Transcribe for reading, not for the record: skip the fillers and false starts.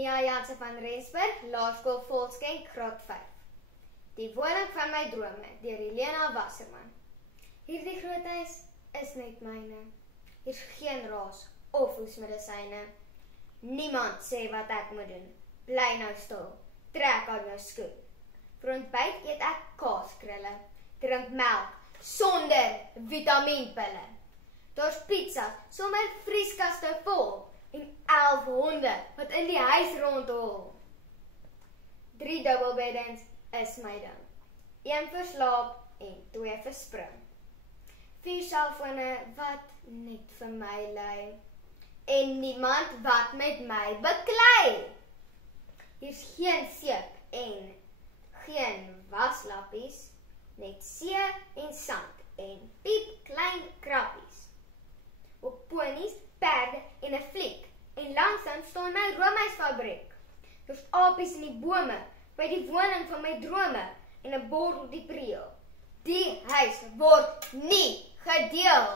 Nia Jansen van Rensburg, Laerskool Volkskenk, graad 5. Die woning van my drome, deur Helena Wasserman. Hierdie groot huis is net myne. Hier's geen raas of oesmedisyne. Niemand sê wat ek moet doen. Bly nou stil, trek aan jou skoen. Vir ontbyt eet ek kaaskrulle, drink melk sonder vitamienpille. Daar's pizza sonder vrieskaste vol en 11 honde wat in die huis rondhol. 3 dubbelbeddens is my ding. 1 vir slaap en 2 vir spring. 4 selfone wat net vir my lei. En niemand wat met my beklei. Hier's geen seep en geen waslappies, net see en sand en piep klein krappies. Op ponies, perde en 'n fliek, en langsaan staan my roomhuisfabriek. Daar's apies in die bome, by die woning van my drome, en 'n bord op die prieel. Die huis word nie gedeel.